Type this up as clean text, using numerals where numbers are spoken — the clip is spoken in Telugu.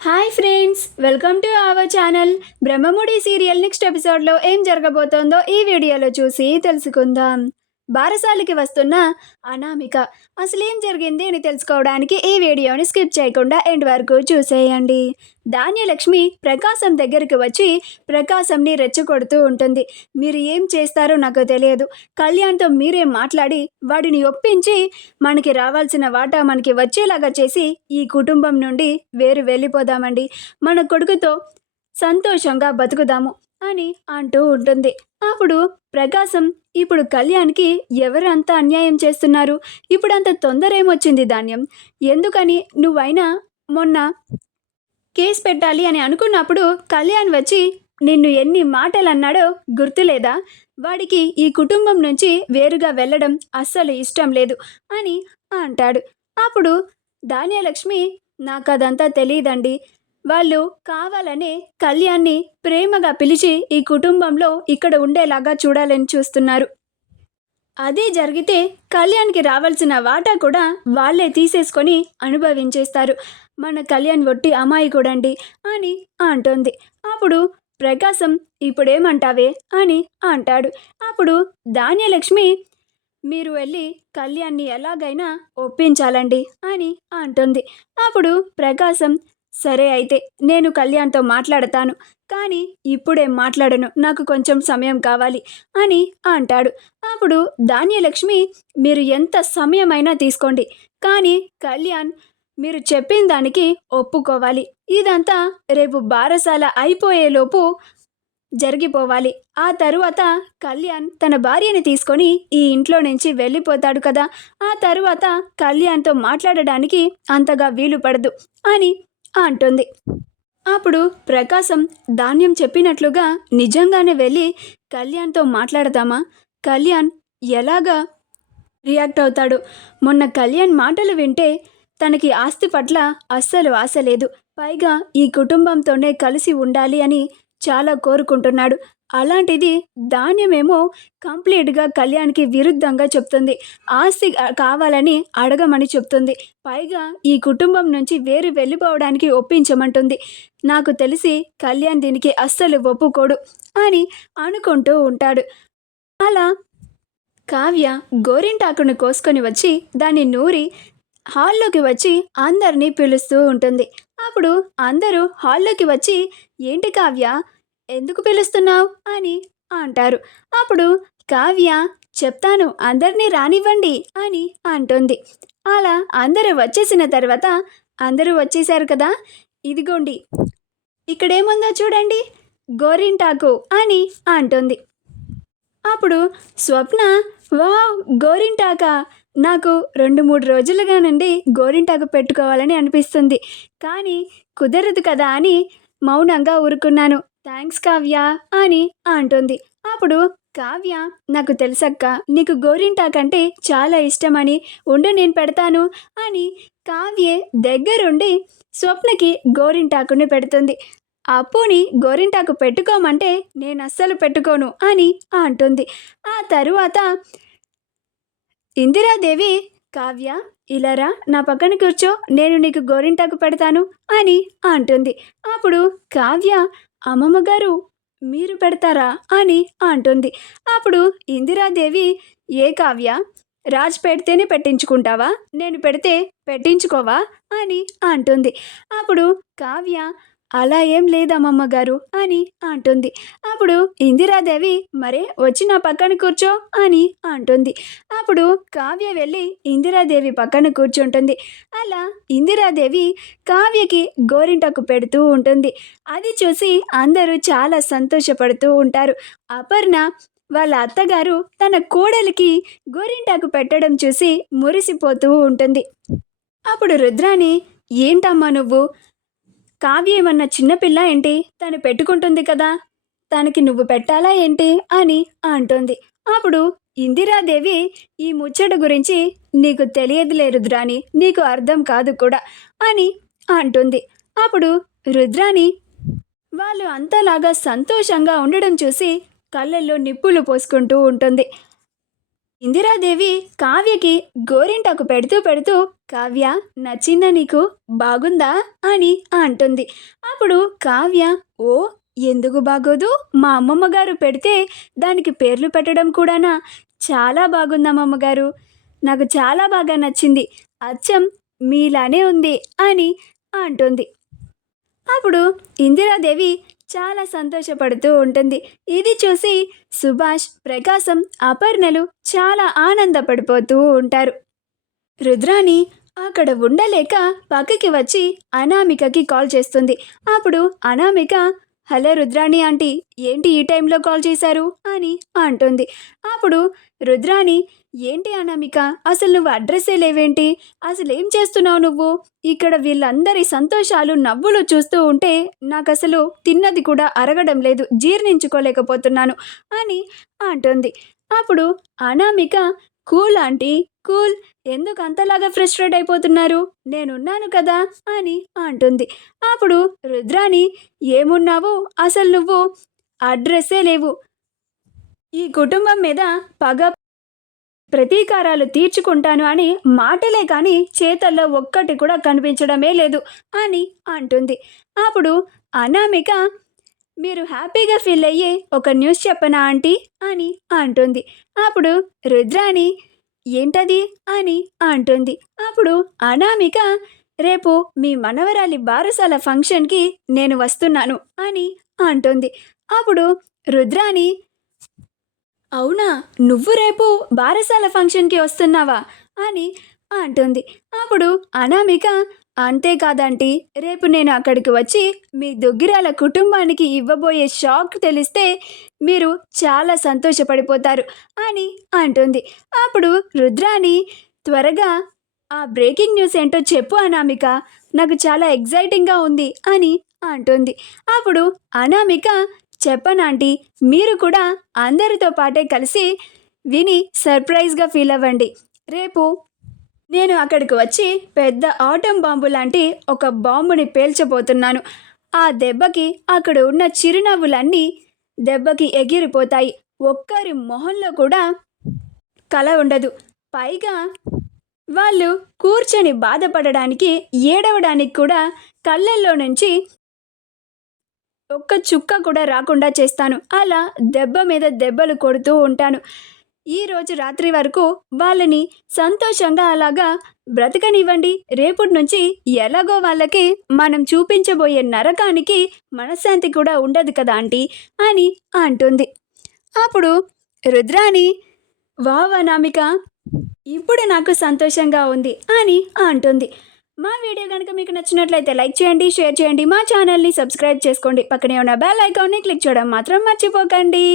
Hi friends, welcome to our channel. Brahmamudi serial next ఎపిసోడ్లో ఏం జరగబోతోందో ఈ వీడియోలో చూసి తెలుసుకుందాం. బారసాలకి వస్తున్న అనామిక అసలేం జరిగింది అని తెలుసుకోవడానికి ఈ వీడియోని స్కిప్ చేయకుండా ఎండ్ వరకు చూసేయండి. ధాన్యలక్ష్మి ప్రకాశం దగ్గరికి వచ్చి ప్రకాశంని రెచ్చగొడుతూ ఉంటుంది. మీరు ఏం చేస్తారో నాకు తెలియదు, కళ్యాణ్తో మీరే మాట్లాడి వాడిని ఒప్పించి మనకి రావాల్సిన వాటా మనకి వచ్చేలాగా చేసి ఈ కుటుంబం నుండి వెళ్ళిపోదామండి, మన కొడుకుతో సంతోషంగా బతుకుదాము అని అంటూ ఉంటుంది. అప్పుడు ప్రకాశం, ఇప్పుడు కళ్యాణ్కి ఎవరు అంత అన్యాయం చేస్తున్నారు, ఇప్పుడు అంత తొందర ఏమొచ్చింది ధాన్యం, ఎందుకని నువ్వైనా మొన్న కేసు పెట్టాలి అని అనుకున్నప్పుడు కళ్యాణ్ వచ్చి నిన్ను ఎన్ని మాటలు అన్నాడో గుర్తులేదా, వాడికి ఈ కుటుంబం నుంచి వేరుగా వెళ్ళడం అస్సలు ఇష్టం లేదు అని అంటాడు. అప్పుడు ధాన్యలక్ష్మి, నాకు అదంతా తెలియదండి, వాళ్ళు కావాలనే కళ్యాణ్ని ప్రేమగా పిలిచి ఈ కుటుంబంలో ఇక్కడ ఉండేలాగా చూడాలని చూస్తున్నారు. అదే జరిగితే కళ్యాణ్కి రావాల్సిన వాటా కూడా వాళ్ళే తీసేసుకొని అనుభవించేస్తారు. మన కళ్యాణ్ ఒట్టి అమాయకుడండి అని అంటుంది. అప్పుడు ప్రకాశం, ఇప్పుడేమంటావే అని అంటాడు. అప్పుడు ధాన్యలక్ష్మి, మీరు వెళ్ళి కళ్యాణ్ని ఎలాగైనా ఒప్పించాలండి అని అంటుంది. అప్పుడు ప్రకాశం, సరే అయితే నేను కళ్యాణ్తో మాట్లాడతాను, కానీ ఇప్పుడేం మాట్లాడను, నాకు కొంచెం సమయం కావాలి అని అంటాడు. అప్పుడు ధాన్యలక్ష్మి, మీరు ఎంత సమయమైనా తీసుకోండి, కానీ కళ్యాణ్ మీరు చెప్పిన దానికి ఒప్పుకోవాలి, ఇదంతా రేపు బారసాల అయిపోయేలోపు జరిగిపోవాలి. ఆ తరువాత కళ్యాణ్ తన భార్యని తీసుకొని ఈ ఇంట్లో నుంచి వెళ్ళిపోతాడు కదా, ఆ తరువాత కళ్యాణ్తో మాట్లాడడానికి అంతగా వీలు పడదు అని అంటుంది. అప్పుడు ప్రకాశం, ధాన్యం చెప్పినట్లుగా నిజంగానే వెళ్ళి కళ్యాణ్తో మాట్లాడదామా, కళ్యాణ్ ఎలాగా రియాక్ట్ అవుతాడు, మొన్న కళ్యాణ్ మాటలు వింటే తనకి ఆస్తి పట్ల అస్సలు ఆశ లేదు, పైగా ఈ కుటుంబంతోనే కలిసి ఉండాలి అని చాలా కోరుకుంటున్నాడు. అలాంటిది ధాన్యమేమో కంప్లీట్గా కళ్యాణ్కి విరుద్ధంగా చెప్తుంది, ఆస్తి కావాలని అడగమని చెప్తుంది, పైగా ఈ కుటుంబం నుంచి వెళ్ళిపోవడానికి ఒప్పించమంటుంది. నాకు తెలిసి కళ్యాణ్ దీనికి అస్సలు ఒప్పుకోడు అని అనుకుంటూ ఉంటాడు. అలా కావ్య గోరింటాకును కోసుకొని వచ్చి దాన్ని నూరి హాల్లోకి వచ్చి అందరినీ పిలుస్తూ ఉంటుంది. అప్పుడు అందరూ హాల్లోకి వచ్చి, ఏంటి కావ్య, ఎందుకు పిలుస్తున్నావు అని అంటారు. అప్పుడు కావ్య, చెప్తాను, అందరినీ రానివ్వండి అని అంటుంది. అలా అందరూ వచ్చేసిన తర్వాత, అందరూ వచ్చేసారు కదా, ఇదిగోండి ఇక్కడేముందో చూడండి, గోరింటాకు అని అంటుంది. అప్పుడు స్వప్న, వావ్, గోరింటాకా, నాకు 2-3 రోజులుగా నుండి గోరింటాకు పెట్టుకోవాలని అనిపిస్తుంది, కానీ కుదరదు కదా అని మౌనంగా ఊరుకున్నాను, థ్యాంక్స్ కావ్య అని అంటుంది. అప్పుడు కావ్య, నాకు తెలుసక్క, నీకు గోరింటాకంటే చాలా ఇష్టమని, ఉండు నేను పెడతాను అని కావ్య దగ్గరుండి స్వప్నకి గోరింటాకుని పెడుతుంది. అప్పుని గోరింటాకు పెట్టుకోమంటే నేను అస్సలు పెట్టుకోను అని అంటుంది. ఆ తరువాత ఇందిరాదేవి, కావ్య ఇలారా, నా పక్కన కూర్చో, నేను నీకు గోరింటాకు పెడతాను అని అంటుంది. అప్పుడు కావ్య, అమ్మమ్మ గారు మీరు పెడతారా అని అంటుంది. అప్పుడు ఇందిరాదేవి, ఏ కావ్య, రాజ్ పెడితేనే పెట్టించుకుంటావా, నేను పెడితే పెట్టించుకోవా అని అంటుంది. అప్పుడు కావ్య, అలా ఏం లేదమ్మమ్మ గారు అని అంటుంది. అప్పుడు ఇందిరాదేవి, మరే వచ్చి నా పక్కన కూర్చో అని అంటుంది. అప్పుడు కావ్య వెళ్ళి ఇందిరాదేవి పక్కన కూర్చుంటుంది. అలా ఇందిరాదేవి కావ్యకి గోరింటాకు పెడుతూ ఉంటుంది. అది చూసి అందరూ చాలా సంతోషపడుతూ ఉంటారు. అపర్ణ వాళ్ళ అత్తగారు తన కోడలికి గోరింటాకు పెట్టడం చూసి మురిసిపోతూ ఉంటుంది. అప్పుడు రుద్రాని, ఏంటమ్మా నువ్వు, కావ్య ఏమన్నా చిన్నపిల్ల ఏంటి, తను పెట్టుకుంటుంది కదా, తనకి నువ్వు పెట్టాలా ఏంటి అని అంటుంది. అప్పుడు ఇందిరాదేవి, ఈ ముచ్చట గురించి నీకు తెలియదులే రుద్రాని, నీకు అర్థం కాదు కూడా అని అంటుంది. అప్పుడు రుద్రాని వాళ్ళు అంతలాగా సంతోషంగా ఉండడం చూసి కళ్ళల్లో నిప్పులు పోసుకుంటూ ఉంటుంది. ఇందిరాదేవి కావ్యకి గోరింటాకు పెడుతూ పెడుతూ, కావ్య నచ్చిందా నీకు, బాగుందా అని అంటుంది. అప్పుడు కావ్య, ఓ ఎందుకు బాగోదు, మా అమ్మమ్మ గారు పెడితే దానికి పేర్లు పెట్టడం కూడానా, చాలా బాగుంది అమ్మమ్మగారు, నాకు చాలా బాగా నచ్చింది, అచ్చం మీలానే ఉంది అని అంటుంది. అప్పుడు ఇందిరాదేవి చాలా సంతోషపడుతూ ఉంటుంది. ఇది చూసి సుభాష్, ప్రకాశం, అపర్ణలు చాలా ఆనందపడిపోతూ ఉంటారు. రుద్రాణి అక్కడ ఉండలేక పక్కకి వచ్చి అనామికకి కాల్ చేస్తుంది. అప్పుడు అనామిక, హలో రుద్రాణి ఆంటీ, ఏంటి ఈ టైంలో కాల్ చేశారు అని అంటుంది. అప్పుడు రుద్రాణి, ఏంటి అనామిక, అసలు నువ్వు అడ్రస్సే లేవేంటి, అసలు ఏం చేస్తున్నావు నువ్వు, ఇక్కడ వీళ్ళందరి సంతోషాలు నవ్వులు చూస్తూ ఉంటే నాకు అసలు తిన్నది కూడా అరగడం లేదు, జీర్ణించుకోలేకపోతున్నాను అని అంటుంది. అప్పుడు అనామిక, కూల్ ఆంటీ కూల్, ఎందుకు అంతలాగా ఫ్రస్ట్రేట్ అయిపోతున్నారు, నేనున్నాను కదా అని అంటుంది. అప్పుడు రుద్రాణి, ఏమున్నావు, అసలు నువ్వు అడ్రస్సే లేవు, ఈ కుటుంబం మీద పగ ప్రతీకారాలు తీర్చుకుంటాను అని మాటలే కానీ చేతల్లో ఒక్కటి కూడా కనిపించడమే లేదు అని అంటుంది. అప్పుడు అనామిక, మీరు హ్యాపీగా ఫీల్ అయ్యే ఒక న్యూస్ చెప్పనా ఆంటీ అని అంటుంది. అప్పుడు రుద్రాణి, ఏంటది అని అంటుంది. అప్పుడు అనామిక, రేపు మీ మనవరాలి బారసాల ఫంక్షన్కి నేను వస్తున్నాను అని అంటుంది. అప్పుడు రుద్రాణి, అవునా, నువ్వు రేపు బారసాల ఫంక్షన్కి వస్తున్నావా అని అంటుంది. అప్పుడు అనామిక, అంతేకాదంటీ, రేపు నేను అక్కడికి వచ్చి మీ దుగ్గిరాల కుటుంబానికి ఇవ్వబోయే షాక్ తెలిస్తే మీరు చాలా సంతోషపడిపోతారు అని అంటుంది. అప్పుడు రుద్రాణి, త్వరగా ఆ బ్రేకింగ్ న్యూస్ ఏంటో చెప్పు అనామిక, నాకు చాలా ఎగ్జైటింగ్గా ఉంది అని అంటుంది. అప్పుడు అనామిక, చెప్పనాంటీ, మీరు కూడా అందరితో పాటే కలిసి విని సర్ప్రైజ్గా ఫీల్ అవ్వండి. రేపు నేను అక్కడికి వచ్చి పెద్ద ఆటం బాంబు లాంటి ఒక బాంబుని పేల్చబోతున్నాను. ఆ దెబ్బకి అక్కడ ఉన్న చిరునవ్వులన్నీ దెబ్బకి ఎగిరిపోతాయి. ఒక్కరి మొహంలో కూడా కళ ఉండదు. పైగా వాళ్ళు కూర్చొని బాధపడడానికి, ఏడవడానికి కూడా కళ్ళల్లో నుంచి ఒక్క చుక్క కూడా రాకుండా చేస్తాను. అలా దెబ్బ మీద దెబ్బలు కొడుతూ ఉంటాను. ఈరోజు రాత్రి వరకు వాళ్ళని సంతోషంగా అలాగా బ్రతకనివ్వండి. రేపటి నుంచి ఎలాగో వాళ్ళకి మనం చూపించబోయే నరకానికి మనశ్శాంతి కూడా ఉండదు కదా ఆంటీ అని అంటుంది. అప్పుడు రుద్రాణి, వావ్ అనామిక, ఇప్పుడు నాకు సంతోషంగా ఉంది అని అంటుంది. మా వీడియో కనుక మీకు నచ్చినట్లయితే లైక్ చేయండి, షేర్ చేయండి, మా ఛానల్ని సబ్స్క్రైబ్ చేసుకోండి, పక్కనే ఉన్న బెల్ ఐకాన్ని క్లిక్ చేయడం మాత్రం మర్చిపోకండి.